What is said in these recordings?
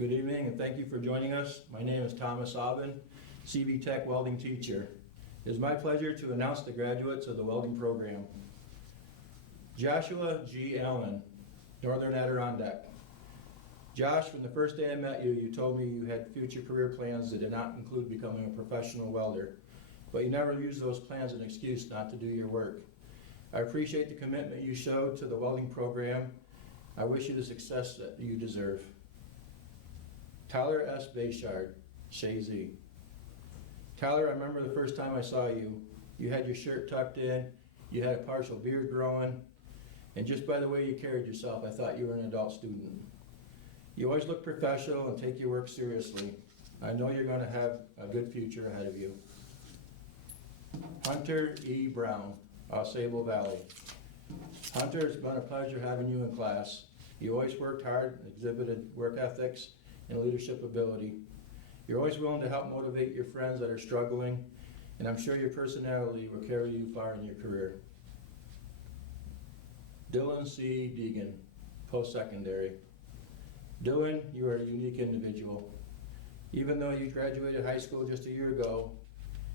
Good evening and thank you for joining us. My name is Thomas Aubin, CV Tech welding teacher. It is my pleasure to announce the graduates of the welding program. Joshua G. Allen, Northern Adirondack. Josh, from the first day I met you, you told me you had future career plans that did not include becoming a professional welder, but you never used those plans as an excuse not to do your work. I appreciate the commitment you showed to the welding program. I wish you the success that you deserve. Tyler S. Bayshard, Shazy. Tyler, I remember the first time I saw you. You had your shirt tucked in, you had a partial beard growing, and just by the way you carried yourself, I thought you were an adult student. You always look professional and take your work seriously. I know you're going to have a good future ahead of you. Hunter E. Brown, Osable Valley. Hunter, it's been a pleasure having you in class. You always worked hard and exhibited work ethics and leadership ability. You're always willing to help motivate your friends that are struggling, and I'm sure your personality will carry you far in your career. Dylan C. Deegan, post-secondary. Dylan, you are a unique individual. Even though you graduated high school just a year ago,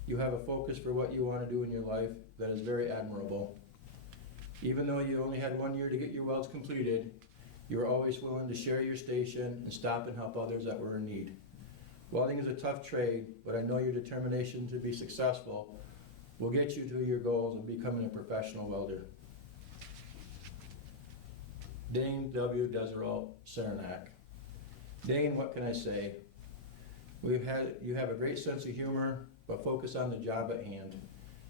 you have a focus for what you want to do in your life that is very admirable. Even though you only had 1 year to get your welds completed, you were always willing to share your station and stop and help others that were in need. Welding is a tough trade, but I know your determination to be successful will get you to your goals of becoming a professional welder. Dane W. Desereau Saranac. Dane, what can I say? You have a great sense of humor, but focus on the job at hand.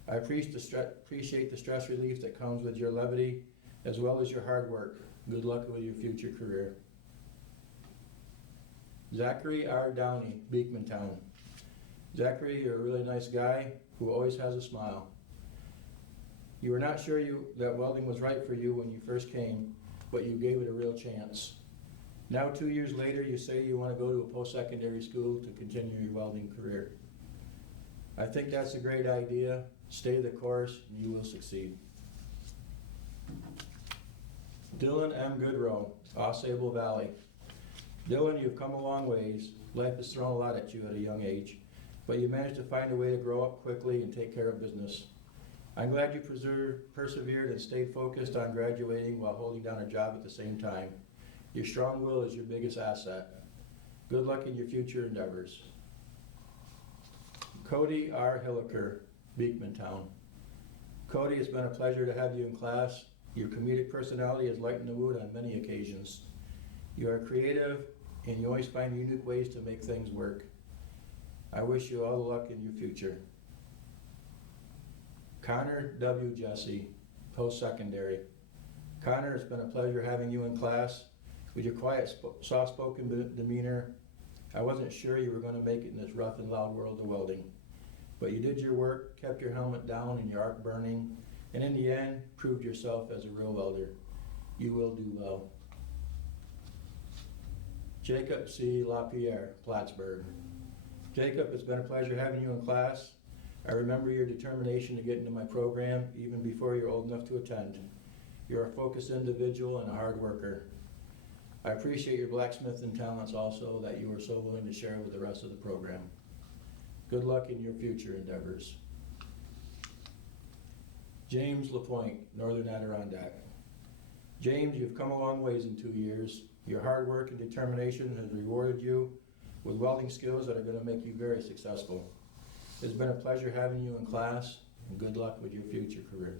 I appreciate the stress relief that comes with your levity, as well as your hard work. Good luck with your future career. Zachary R. Downey, Beekmantown. Zachary, you're a really nice guy who always has a smile. You were not sure that welding was right for you when you first came, but you gave it a real chance. Now 2 years later, you say you want to go to a post-secondary school to continue your welding career. I think that's a great idea. Stay the course and you will succeed. Dylan M. Goodrow, Osable Valley. Dylan, you've come a long ways. Life has thrown a lot at you at a young age, but you managed to find a way to grow up quickly and take care of business. I'm glad you persevered and stayed focused on graduating while holding down a job at the same time. Your strong will is your biggest asset. Good luck in your future endeavors. Cody R. Hilliker, Beekmantown. Cody, it's been a pleasure to have you in class. Your comedic personality has lightened the mood on many occasions. You are creative and you always find unique ways to make things work. I wish you all the luck in your future. Connor W. Jesse, post-secondary. Connor, it's been a pleasure having you in class. With your quiet, soft-spoken demeanor, I wasn't sure you were going to make it in this rough and loud world of welding. But you did your work, kept your helmet down and your arc burning, and in the end, proved yourself as a real welder. You will do well. Jacob C. LaPierre, Plattsburgh. Jacob, it's been a pleasure having you in class. I remember your determination to get into my program even before you're old enough to attend. You're a focused individual and a hard worker. I appreciate your blacksmithing talents also that you were so willing to share with the rest of the program. Good luck in your future endeavors. James LaPointe, Northern Adirondack. James, you've come a long ways in 2 years. Your hard work and determination has rewarded you with welding skills that are going to make you very successful. It's been a pleasure having you in class, and good luck with your future career.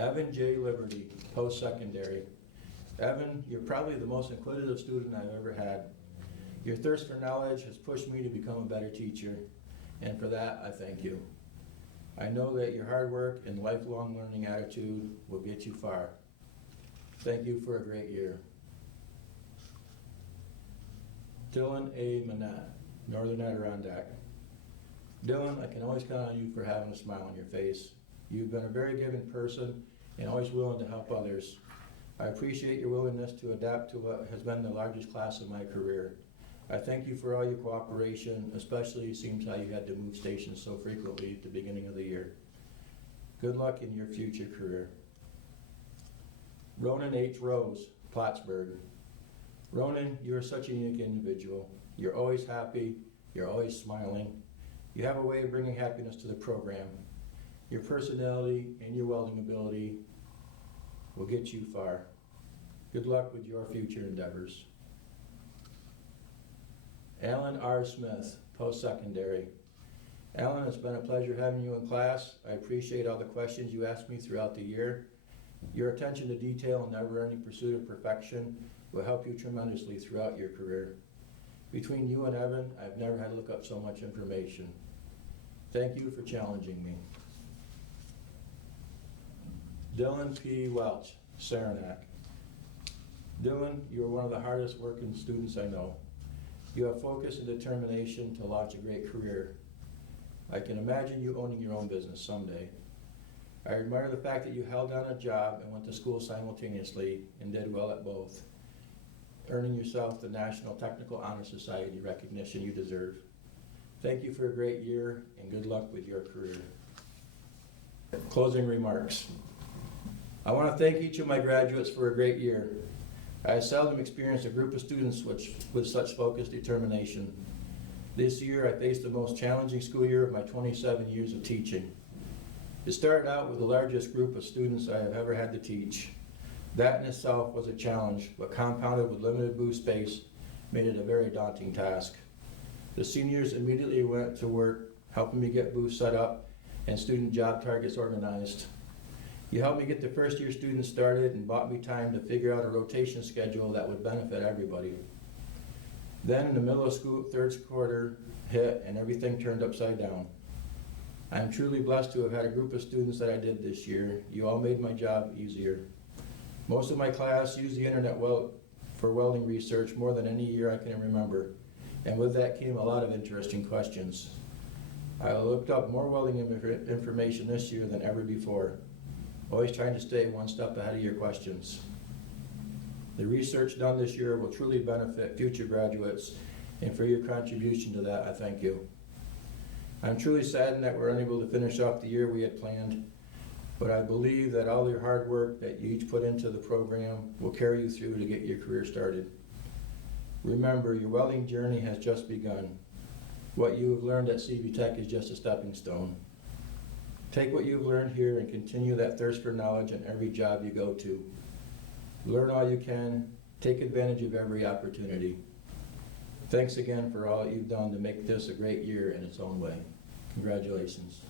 Evan J. Liberty, post-secondary. Evan, you're probably the most inquisitive student I've ever had. Your thirst for knowledge has pushed me to become a better teacher, and for that, I thank you. I know that your hard work and lifelong learning attitude will get you far. Thank you for a great year. Dylan A. Manette, Northern Adirondack. Dylan, I can always count on you for having a smile on your face. You've been a very giving person and always willing to help others. I appreciate your willingness to adapt to what has been the largest class of my career. I thank you for all your cooperation, especially it seems how you had to move stations so frequently at the beginning of the year. Good luck in your future career. Ronan H. Rose, Plattsburgh. Ronan, you are such a unique individual. You're always happy, you're always smiling. You have a way of bringing happiness to the program. Your personality and your welding ability will get you far. Good luck with your future endeavors. Alan R. Smith, post-secondary. Alan, it's been a pleasure having you in class. I appreciate all the questions you asked me throughout the year. Your attention to detail and never-ending pursuit of perfection will help you tremendously throughout your career. Between you and Evan, I've never had to look up so much information. Thank you for challenging me. Dylan P. Welch, Saranac. Dylan, you are one of the hardest working students I know. You have focus and determination to launch a great career. I can imagine you owning your own business someday. I admire the fact that you held down a job and went to school simultaneously and did well at both, earning yourself the National Technical Honor Society recognition you deserve. Thank you for a great year and good luck with your career. Closing remarks. I want to thank each of my graduates for a great year. I have seldom experienced a group of students with such focused determination. This year I faced the most challenging school year of my 27 years of teaching. It started out with the largest group of students I have ever had to teach. That in itself was a challenge, but compounded with limited booth space made it a very daunting task. The seniors immediately went to work helping me get booths set up and student job targets organized. You helped me get the first year students started and bought me time to figure out a rotation schedule that would benefit everybody. Then in the middle of school, third quarter hit and everything turned upside down. I am truly blessed to have had a group of students that I did this year. You all made my job easier. Most of my class used the internet for welding research more than any year I can remember, and with that came a lot of interesting questions. I looked up more welding information this year than ever before, always trying to stay one step ahead of your questions. The research done this year will truly benefit future graduates, and for your contribution to that, I thank you. I'm truly saddened that we're unable to finish off the year we had planned, but I believe that all your hard work that you each put into the program will carry you through to get your career started. Remember, your welding journey has just begun. What you have learned at CV Tech is just a stepping stone. Take what you've learned here and continue that thirst for knowledge in every job you go to. Learn all you can, take advantage of every opportunity. Thanks again for all you've done to make this a great year in its own way. Congratulations.